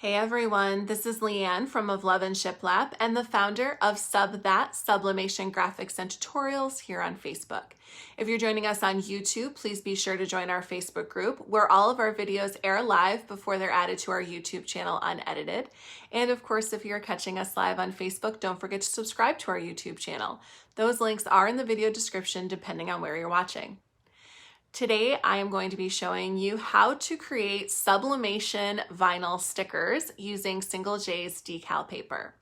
Hey everyone, this is Leanne from Of Love and Shiplap and the founder of Sublimation graphics and tutorials here on Facebook. If you're joining us on YouTube, please be sure to join our Facebook group where all of our videos air live before they're added to our YouTube channel unedited. And of course, if you're catching us live on Facebook, don't forget to subscribe to our YouTube channel. Those links are in the video description depending on where you're watching. Today, I am going to be showing you how to create sublimation vinyl stickers using Single J's decal paper.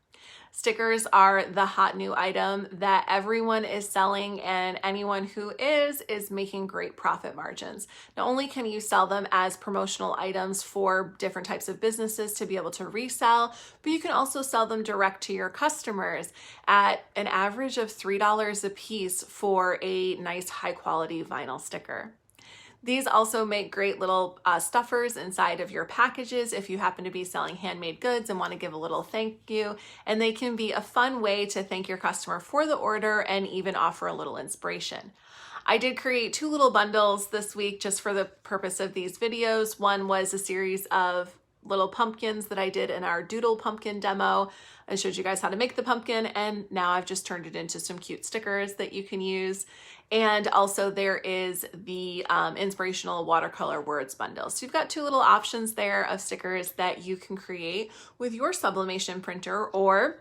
Stickers are the hot new item that everyone is selling, and anyone who is making great profit margins. Not only can you sell them as promotional items for different types of businesses to be able to resell, but you can also sell them direct to your customers at an average of $3 a piece for a nice high quality vinyl sticker. These also make great little stuffers inside of your packages if you happen to be selling handmade goods and want to give a little thank you. And they can be a fun way to thank your customer for the order and even offer a little inspiration. I did create two little bundles this week just for the purpose of these videos. One was a series of little pumpkins that I did in our doodle pumpkin demo. I showed you guys how to make the pumpkin, and now I've just turned it into some cute stickers that you can use. And also there is the inspirational watercolor words bundle. So you've got two little options there of stickers that you can create with your sublimation printer, or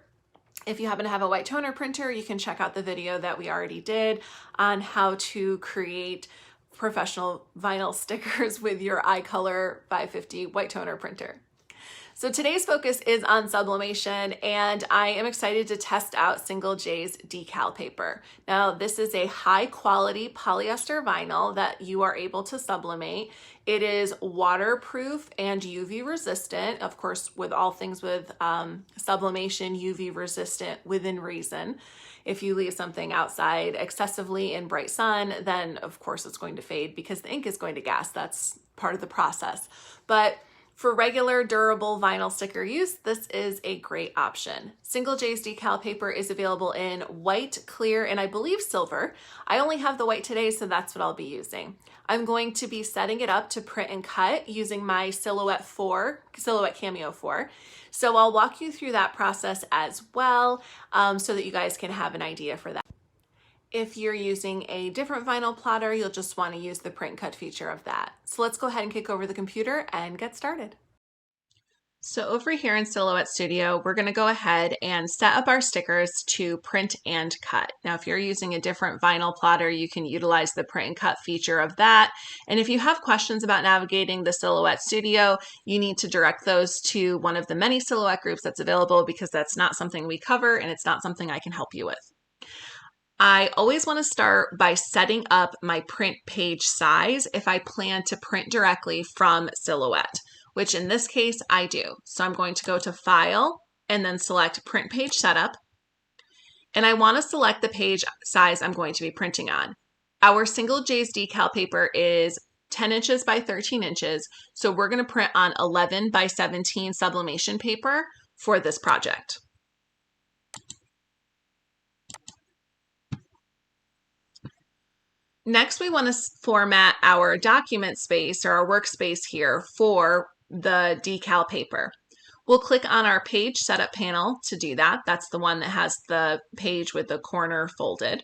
if you happen to have a white toner printer, you can check out the video that we already did on how to create professional vinyl stickers with your iColor 550 white toner printer. So today's focus is on sublimation, and I am excited to test out Single J's decal paper. Now, this is a high quality polyester vinyl that you are able to sublimate. It is waterproof and UV resistant. Of course, with all things with sublimation, UV resistant within reason. If you leave something outside excessively in bright sun, then of course it's going to fade because the ink is going to gas. That's part of the process. But for regular durable vinyl sticker use, this is a great option. Single J's decal paper is available in white, clear, and I believe silver. I only have the white today, so that's what I'll be using. I'm going to be setting it up to print and cut using my Silhouette Cameo 4. So I'll walk you through that process as well so that you guys can have an idea for that. If you're using a different vinyl plotter, you'll just want to use the print cut feature of that. So let's go ahead and kick over the computer and get started. So over here in Silhouette Studio, we're going to go ahead and set up our stickers to print and cut. Now, if you're using a different vinyl plotter, you can utilize the print and cut feature of that. And if you have questions about navigating the Silhouette Studio, you need to direct those to one of the many Silhouette groups that's available, because that's not something we cover and it's not something I can help you with. I always want to start by setting up my print page size if I plan to print directly from Silhouette, which in this case I do. So I'm going to go to File and then select Print Page Setup. And I want to select the page size I'm going to be printing on. Our Single J's decal paper is 10 inches by 13 inches. So we're going to print on 11 by 17 sublimation paper for this project. Next, we want to format our document space or our workspace here for the decal paper. We'll click on our page setup panel to do that. That's the one that has the page with the corner folded.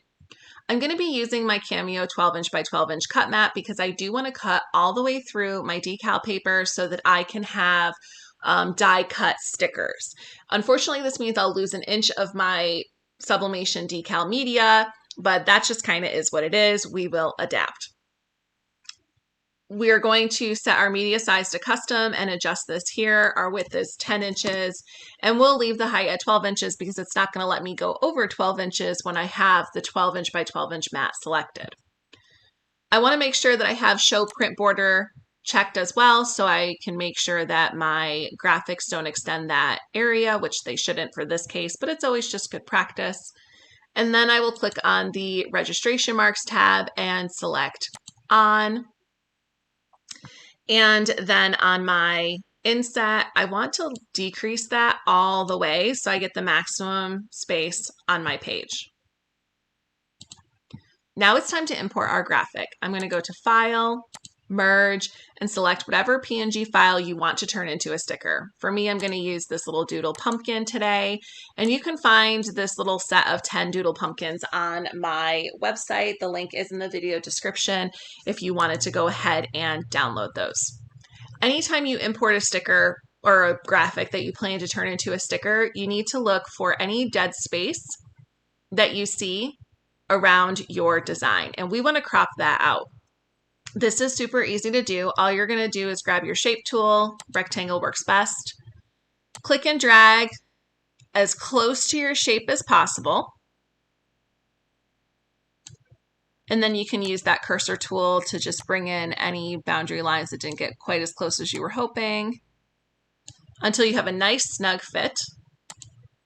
I'm going to be using my Cameo 12 inch by 12 inch cut mat because I do want to cut all the way through my decal paper so that I can have die cut stickers. Unfortunately, this means I'll lose an inch of my sublimation decal media, but that just kind of is what it is. We will adapt. We are going to set our media size to custom and adjust this here. Our width is 10 inches, and we'll leave the height at 12 inches because it's not going to let me go over 12 inches when I have the 12 inch by 12 inch mat selected. I want to make sure that I have show print border checked as well, so I can make sure that my graphics don't extend that area, which they shouldn't for this case, but it's always just good practice. And then I will click on the registration marks tab and select on. And then on my inset, I want to decrease that all the way so I get the maximum space on my page. Now it's time to import our graphic. I'm going to go to File, merge, and select whatever PNG file you want to turn into a sticker. For me, I'm going to use this little doodle pumpkin today, and you can find this little set of 10 doodle pumpkins on my website. The link is in the video description if you wanted to go ahead and download those. Anytime you import a sticker or a graphic that you plan to turn into a sticker, you need to look for any dead space that you see around your design, and we want to crop that out. This is super easy to do. All you're going to do is grab your shape tool, rectangle works best, click and drag as close to your shape as possible. And then you can use that cursor tool to just bring in any boundary lines that didn't get quite as close as you were hoping until you have a nice snug fit.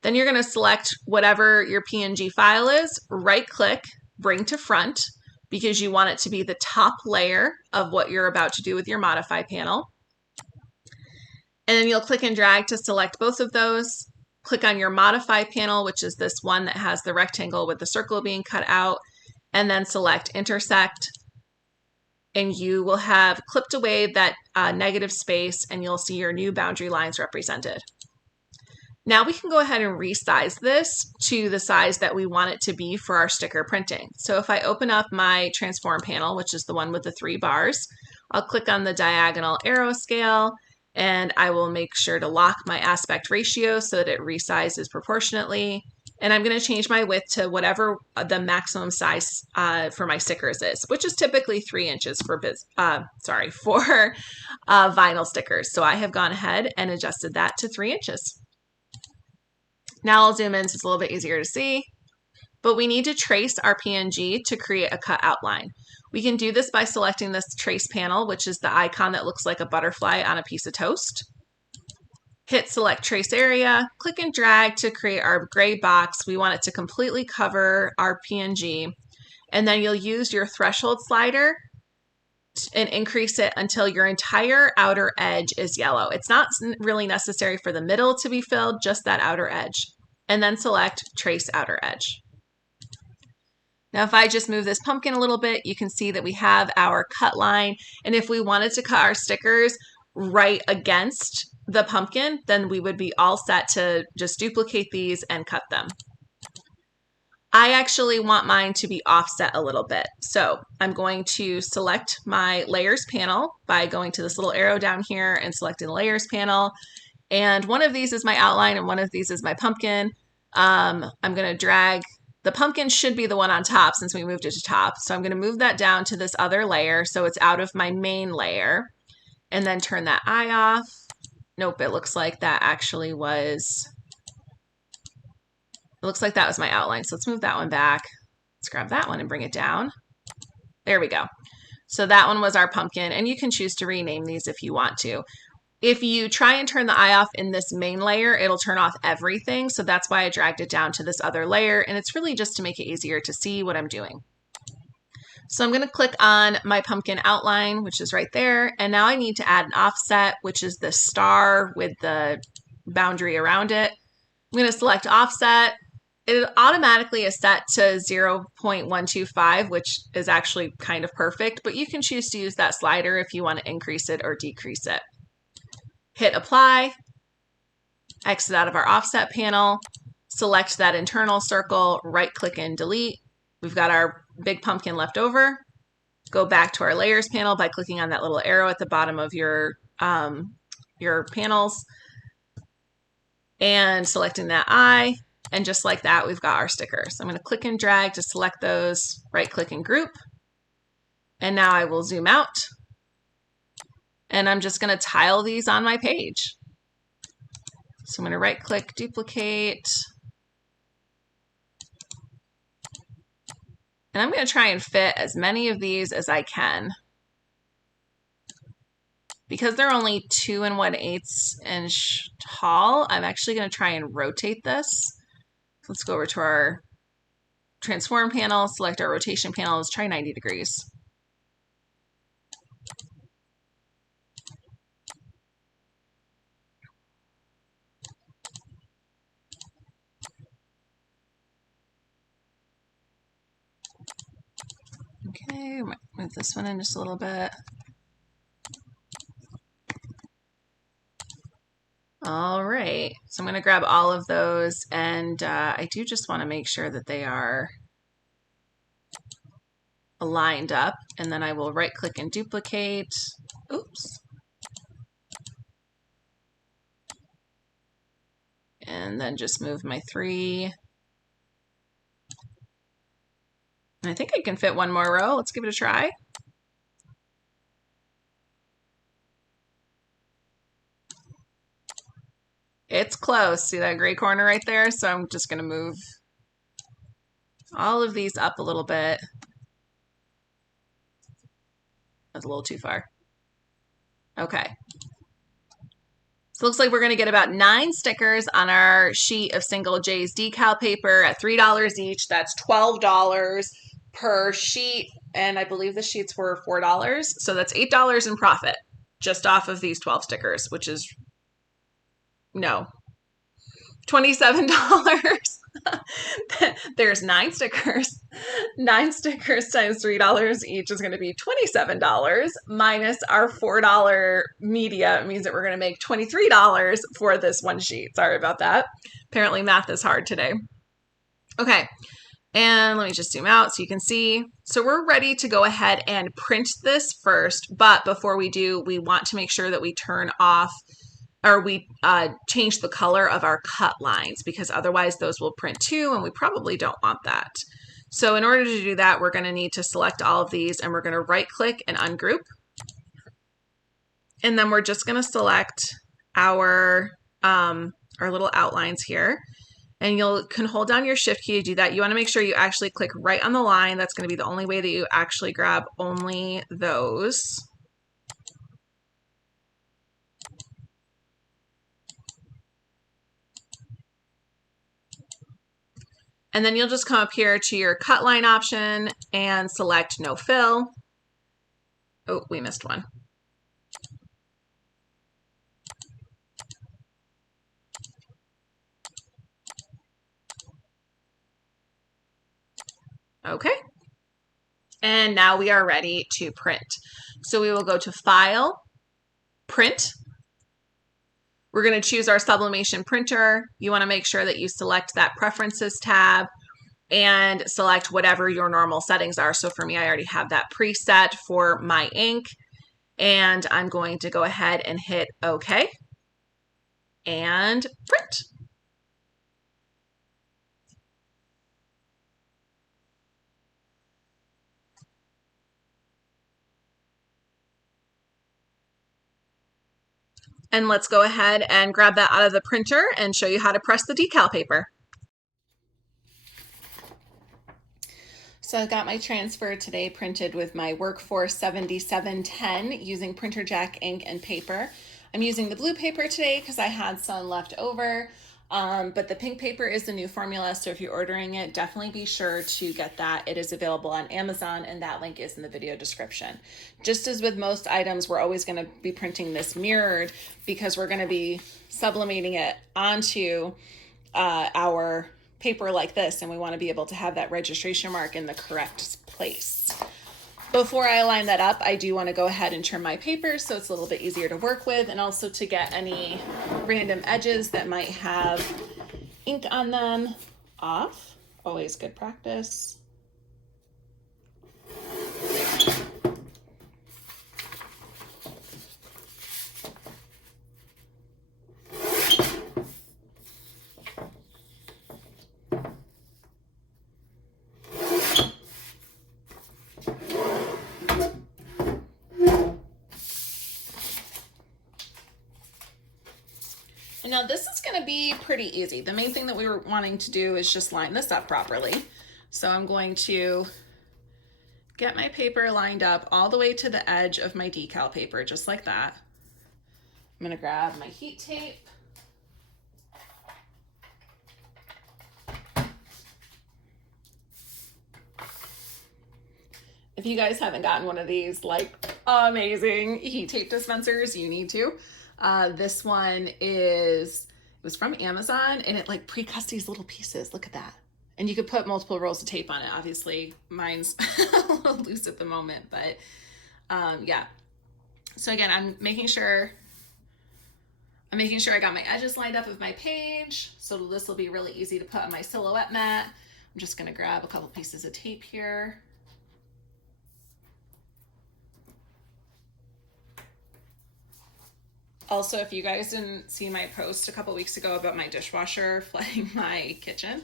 Then you're going to select whatever your PNG file is, right click, bring to front, because you want it to be the top layer of what you're about to do with your modify panel. And then you'll click and drag to select both of those. Click on your modify panel, which is this one that has the rectangle with the circle being cut out, and then select intersect. And you will have clipped away that negative space, and you'll see your new boundary lines represented. Now we can go ahead and resize this to the size that we want it to be for our sticker printing. So if I open up my transform panel, which is the one with the 3 bars, I'll click on the diagonal arrow scale, and I will make sure to lock my aspect ratio so that it resizes proportionately. And I'm going to change my width to whatever the maximum size for my stickers is, which is typically 3 inches for vinyl stickers. So I have gone ahead and adjusted that to 3 inches. Now I'll zoom in so it's a little bit easier to see, but we need to trace our PNG to create a cut outline. We can do this by selecting this trace panel, which is the icon that looks like a butterfly on a piece of toast. Hit select trace area, click and drag to create our gray box. We want it to completely cover our PNG, and then you'll use your threshold slider and increase it until your entire outer edge is yellow. It's not really necessary for the middle to be filled, just that outer edge. And then select trace outer edge. Now if I just move this pumpkin a little bit, you can see that we have our cut line. And if we wanted to cut our stickers right against the pumpkin, then we would be all set to just duplicate these and cut them. I actually want mine to be offset a little bit. So I'm going to select my layers panel by going to this little arrow down here and selecting the layers panel. And one of these is my outline and one of these is my pumpkin. I'm going to drag, the pumpkin should be the one on top since we moved it to top. So I'm going to move that down to this other layer so it's out of my main layer, and then turn that eye off. Nope, it looks like that actually was, it looks like that was my outline. So let's move that one back. Let's grab that one and bring it down. There we go. So that one was our pumpkin, and you can choose to rename these if you want to. If you try and turn the eye off in this main layer, it'll turn off everything. So that's why I dragged it down to this other layer, and it's really just to make it easier to see what I'm doing. So I'm going to click on my pumpkin outline, which is right there. And now I need to add an offset, which is the star with the boundary around it. I'm going to select offset. It automatically is set to 0.125, which is actually kind of perfect, but you can choose to use that slider if you want to increase it or decrease it. Hit apply, exit out of our offset panel, select that internal circle, right click and delete. We've got our big pumpkin left over. Go back to our layers panel by clicking on that little arrow at the bottom of your panels and selecting that eye. And just like that, we've got our stickers. I'm going to click and drag to select those, right click and group. And now I will zoom out. And I'm just going to tile these on my page. So I'm going to right click, duplicate. And I'm going to try and fit as many of these as I can. Because they're only 2 1/8 inch tall, I'm actually going to try and rotate this. Let's go over to our transform panel, select our rotation panel, let's try 90 degrees. Okay, move this one in just a little bit. All right, so I'm going to grab all of those, and I do just want to make sure that they are lined up, and then I will right click and duplicate. Oops. And then just move my 3. I think I can fit one more row. Let's give it a try. It's close. See that gray corner right there? So I'm just going to move all of these up a little bit. That's a little too far. Okay. So it looks like we're going to get about 9 stickers on our sheet of single J's decal paper at $3 each. That's $12 per sheet. And I believe the sheets were $4. So that's $8 in profit just off of these 12 stickers, which is, no, $27. There's 9 stickers. 9 stickers times $3 each is going to be $27 minus our $4 media. It means that we're going to make $23 for this one sheet. Sorry about that. Apparently math is hard today. Okay. And let me just zoom out so you can see. So we're ready to go ahead and print this first. But before we do, we want to make sure that we turn off or we change the color of our cut lines, because otherwise those will print too, and we probably don't want that. So in order to do that, we're going to need to select all of these, and we're going to right click and ungroup. And then we're just going to select our little outlines here. And you can hold down your shift key to do that. You want to make sure you actually click right on the line. That's going to be the only way that you actually grab only those. And then you'll just come up here to your cut line option and select no fill. Oh, we missed one. Okay. And now we are ready to print. So we will go to File, Print. We're going to choose our Sublimation printer. You want to make sure that you select that Preferences tab and select whatever your normal settings are. So for me, I already have that preset for my ink. And I'm going to go ahead and hit OK and print. And let's go ahead and grab that out of the printer and show you how to press the decal paper. So I got my transfer today printed with my Workforce 7710 using printer jack ink and paper. I'm using the blue paper today because I had some left over, but the pink paper is the new formula. So if you're ordering it, definitely be sure to get that. It is available on Amazon, and that link is in the video description. Just as with most items, we're always going to be printing this mirrored because we're going to be sublimating it onto our paper like this, and we want to be able to have that registration mark in the correct place. Before I line that up, I do want to go ahead and trim my paper so it's a little bit easier to work with, and also to get any random edges that might have ink on them off. Always good practice. And now this is going to be pretty easy. The main thing that we were wanting to do is just line this up properly. So I'm going to get my paper lined up all the way to the edge of my decal paper, just like that. I'm going to grab my heat tape. If you guys haven't gotten one of these like amazing heat tape dispensers, you need to. This one it was from Amazon, and it like pre-cuts these little pieces. Look at that. And you could put multiple rolls of tape on it. Obviously mine's a little loose at the moment, but yeah. So again, I'm making sure I'm making sure I got my edges lined up of my page, so this will be really easy to put on my silhouette mat. I'm just gonna grab a couple pieces of tape here. Also, if you guys didn't see my post a couple weeks ago about my dishwasher flooding my kitchen,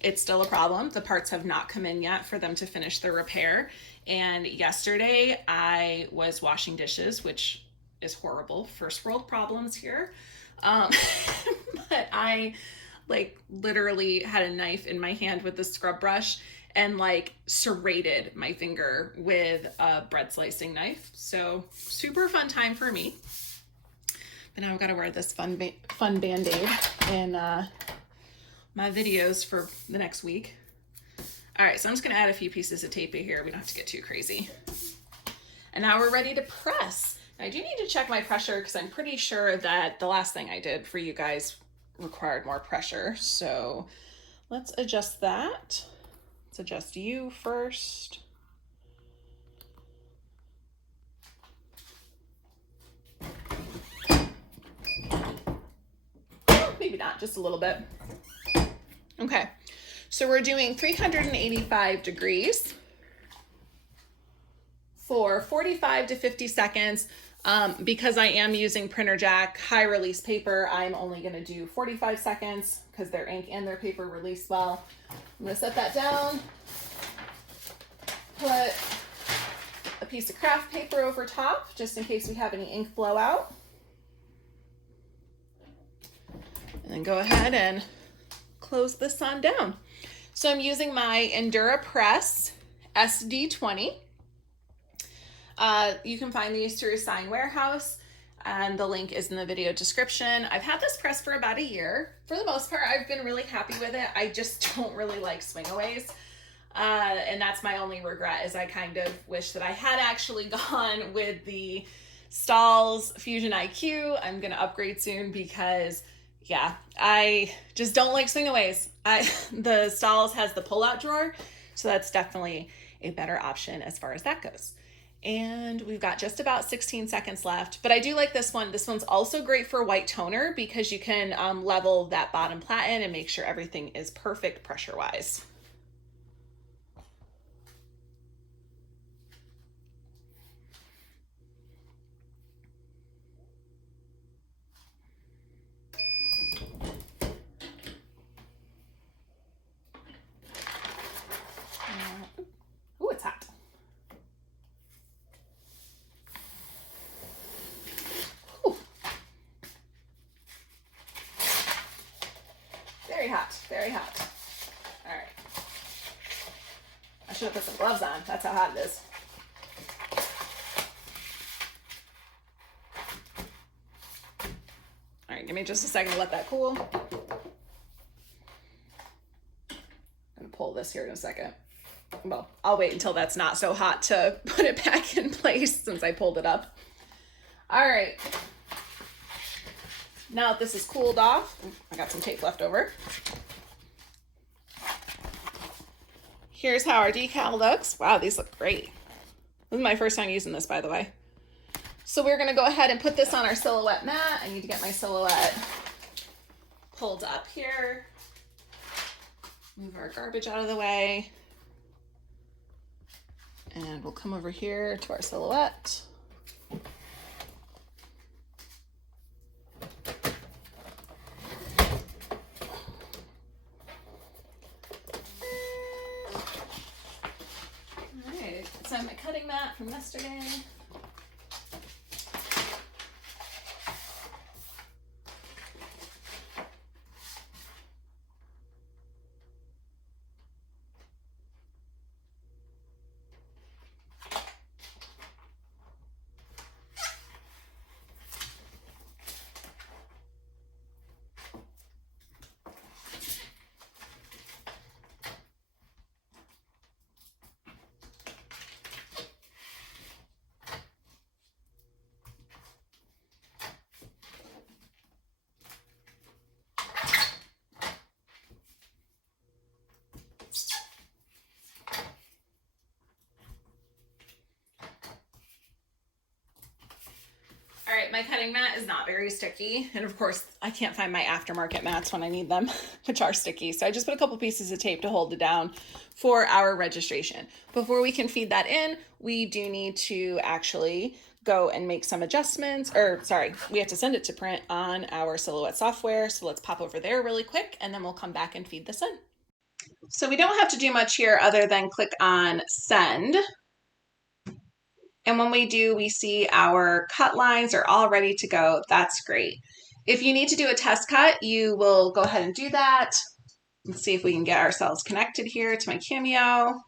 it's still a problem. The parts have not come in yet for them to finish the repair. And yesterday I was washing dishes, which is horrible. First world problems here. But I like literally had a knife in my hand with the scrub brush and like serrated my finger with a bread slicing knife. So super fun time for me. But now I've got to wear this fun Band-Aid in my videos for the next week. All right, so I'm just gonna add a few pieces of tape here. We don't have to get too crazy. And now we're ready to press. I do need to check my pressure because I'm pretty sure that the last thing I did for you guys required more pressure. So let's adjust that. Let's adjust you first. Maybe not, just a little bit. Okay, so we're doing 385 degrees for 45 to 50 seconds. Because I am using Printer Jack high release paper, I'm only gonna do 45 seconds because their ink and their paper release well. I'm gonna set that down, put a piece of craft paper over top just in case we have any ink blowout. And then go ahead and close this on down. So I'm using my Endura Press SD20. You can find these through Sign Warehouse, and the link is in the video description. I've had this press for about a year. For the most part, I've been really happy with it. I just don't really like swingaways. And that's my only regret, is I kind of wish that I had actually gone with the Stahl's Fusion IQ. I'm gonna upgrade soon because yeah, I just don't like swingaways. The Stahl's has the pull-out drawer, so that's definitely a better option as far as that goes. And we've got just about 16 seconds left, but I do like this one. This one's also great for white toner because you can level that bottom platen and make sure everything is perfect pressure-wise. Ooh, it's hot. Ooh. Very hot, very hot. All right. I should have put some gloves on. That's how hot it is. All right, give me just a second to let that cool. I'm gonna pull this here in a second. Well, I'll wait until that's not so hot to put it back in place since I pulled it up. All right. Now that this is cooled off, I got some tape left over. Here's how our decal looks. Wow, these look great. This is my first time using this, by the way. So we're gonna go ahead and put this on our silhouette mat. I need to get my silhouette pulled up here. Move our garbage out of the way. And we'll come over here to our silhouette. All right, so my cutting mat from yesterday. my cutting mat is not very sticky. And of course, I can't find my aftermarket mats when I need them, which are sticky. So I just put a couple pieces of tape to hold it down for our registration. Before we can feed that in, we do need to actually go and make some adjustments, or sorry, we have to send it to print on our Silhouette software. So let's pop over there really quick and then we'll come back and feed this in. So we don't have to do much here other than click on send. And when we do, we see our cut lines are all ready to go. That's great. If you need to do a test cut, you will go ahead and do that. Let's see if we can get ourselves connected here to my Cameo.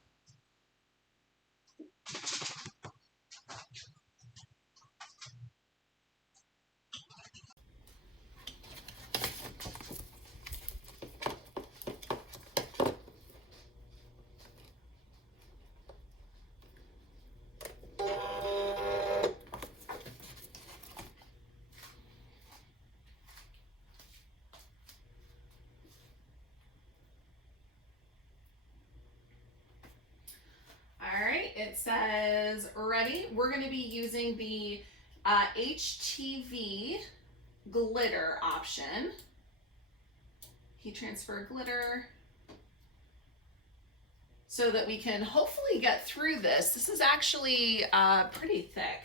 All right, it says ready. We're going to be using the HTV glitter option. Heat transfer glitter. So that we can hopefully get through this. This is actually pretty thick.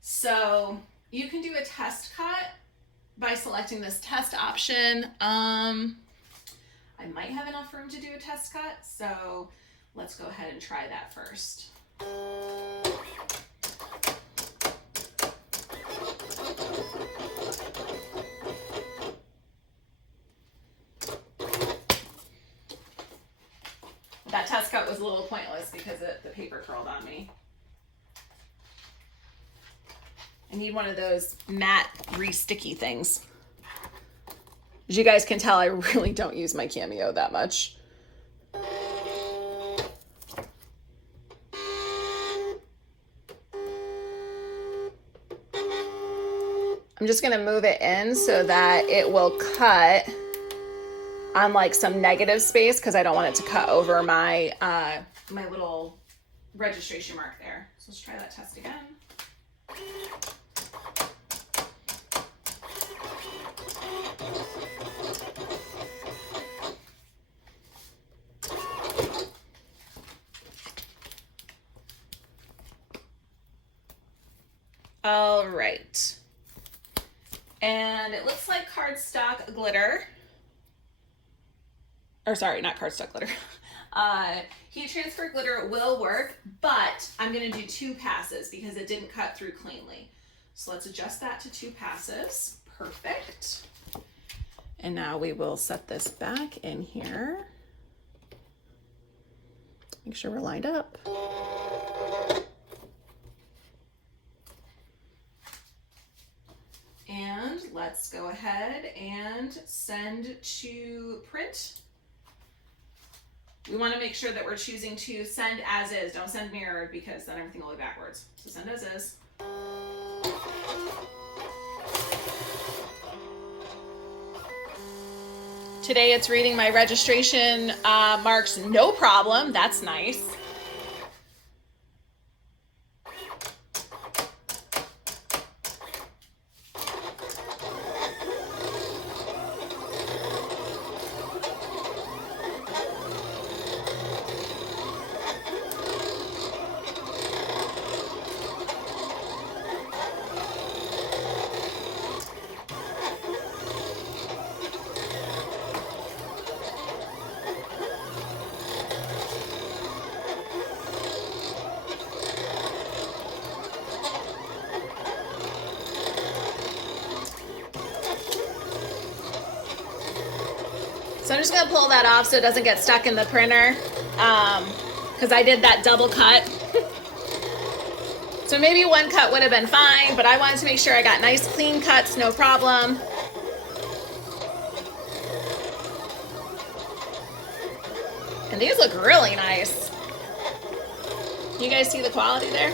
So you can do a test cut by selecting this test option. I might have enough room to do a test cut, so let's go ahead and try that first. That test cut was a little pointless because the paper curled on me. I need one of those matte re-sticky things. As you guys can tell, I really don't use my Cameo that much. I'm just gonna move it in so that it will cut on like some negative space because I don't want it to cut over my my little registration mark there. So let's try that test again. All right. And it looks like cardstock glitter. Or sorry, not cardstock glitter. Heat transfer glitter will work, but I'm gonna do 2 passes because it didn't cut through cleanly. So let's adjust that to 2 passes. Perfect. And now we will set this back in here. Make sure we're lined up. And let's go ahead and send to print. We want to make sure that we're choosing to send as is. Don't send mirrored because then everything will be backwards. So send as is. Today it's reading my registration marks no problem. That's nice. So I'm just gonna pull that off so it doesn't get stuck in the printer because I did that double cut. So maybe 1 cut would have been fine, but I wanted to make sure I got nice clean cuts, no problem. And these look really nice. You guys see the quality there?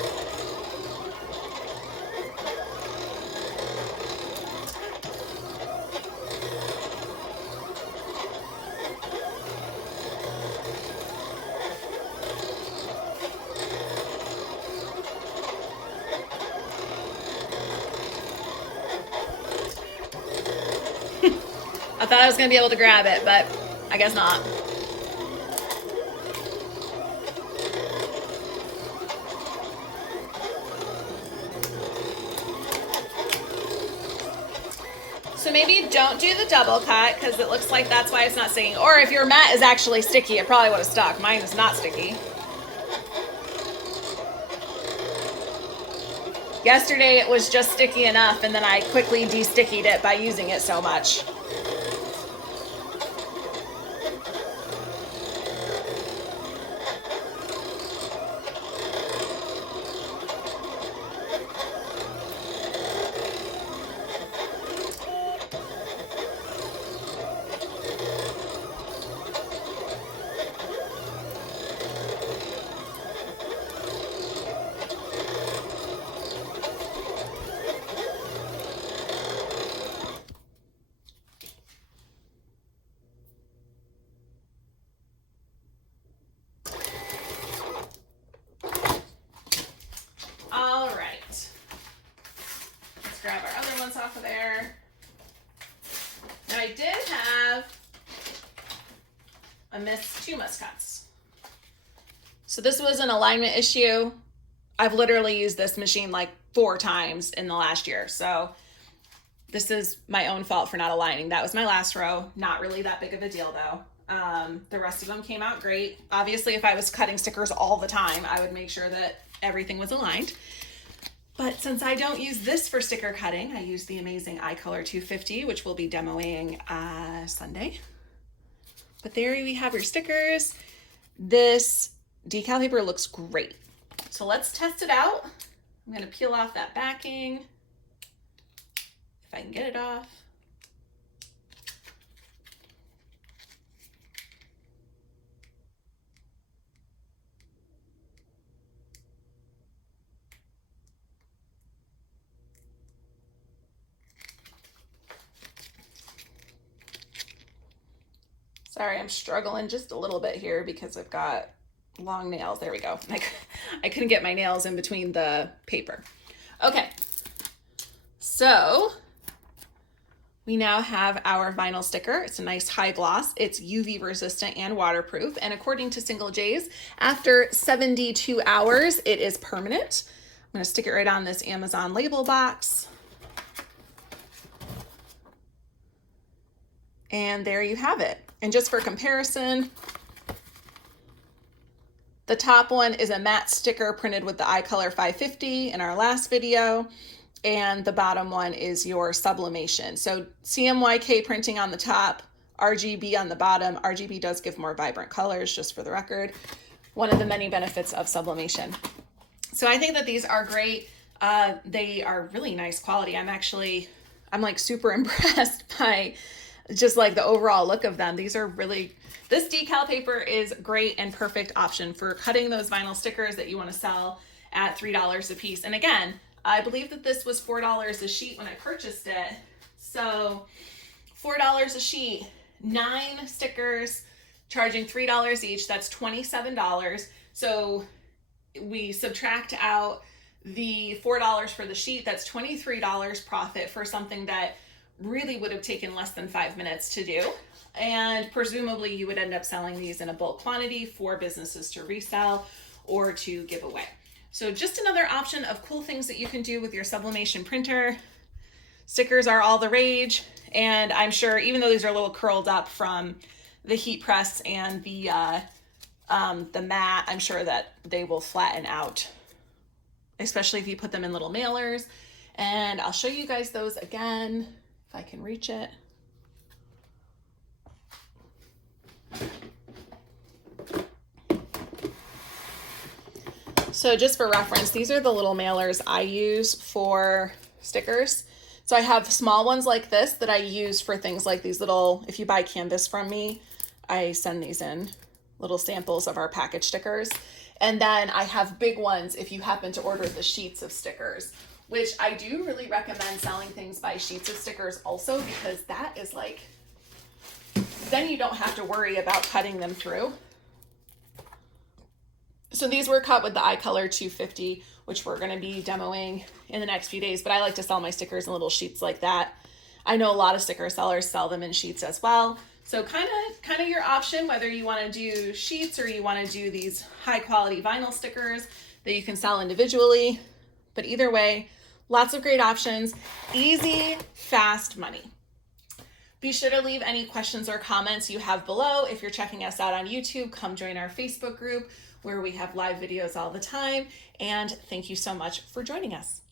thought I was gonna be able to grab it, but I guess not. So maybe don't do the double cut because it looks like that's why it's not sticking. Or if your mat is actually sticky, it probably would have stuck. Mine is not sticky. Yesterday it was just sticky enough, and then I quickly de-stickied it by using it so much. Grab our other ones off of there. Now I did have two miscuts. So this was an alignment issue. I've literally used this machine like 4 times in the last year. So this is my own fault for not aligning. That was my last row. Not really that big of a deal though. The rest of them came out great. Obviously, if I was cutting stickers all the time, I would make sure that everything was aligned. But since I don't use this for sticker cutting, I use the amazing iColor 250, which we'll be demoing Sunday. But there we have your stickers. This decal paper looks great. So let's test it out. I'm gonna peel off that backing, if I can get it off. Sorry, I'm struggling just a little bit here because I've got long nails. There we go. I couldn't get my nails in between the paper. Okay, so we now have our vinyl sticker. It's a nice high gloss. It's UV resistant and waterproof. And according to Single J's, after 72 hours, it is permanent. I'm gonna stick it right on this Amazon label box. And there you have it. And just for comparison, the top one is a matte sticker printed with the iColor 550 in our last video. And the bottom one is your Sublimation. So CMYK printing on the top, RGB on the bottom. RGB does give more vibrant colors, just for the record. One of the many benefits of Sublimation. So I think that these are great. They are really nice quality. I'm like super impressed by just like the overall look of them. These are really, this decal paper is great and perfect option for cutting those vinyl stickers that you want to sell at $3 a piece. And again, I believe that this was $4 a sheet when I purchased it. So $4 a sheet, 9 stickers, charging $3 each, that's $27. So we subtract out the $4 for the sheet, that's $23 profit for something that really would have taken less than 5 minutes to do. And presumably you would end up selling these in a bulk quantity for businesses to resell or to give away. So just another option of cool things that you can do with your Sublimation printer. Stickers are all the rage. And I'm sure, even though these are a little curled up from the heat press and the mat, I'm sure that they will flatten out, especially if you put them in little mailers. And I'll show you guys those again, if I can reach it. So just for reference, these are the little mailers I use for stickers. So I have small ones like this that I use for things like these little, if you buy canvas from me, I send these in, little samples of our package stickers. And then I have big ones if you happen to order the sheets of stickers, which I do really recommend selling things by sheets of stickers also, because that is like, then you don't have to worry about cutting them through. So these were cut with the iColor 250, which we're going to be demoing in the next few days, but I like to sell my stickers in little sheets like that. I know a lot of sticker sellers sell them in sheets as well. So kind of your option, whether you want to do sheets or you want to do these high quality vinyl stickers that you can sell individually. But either way, lots of great options, easy, fast money. Be sure to leave any questions or comments you have below. If you're checking us out on YouTube, come join our Facebook group where we have live videos all the time. And thank you so much for joining us.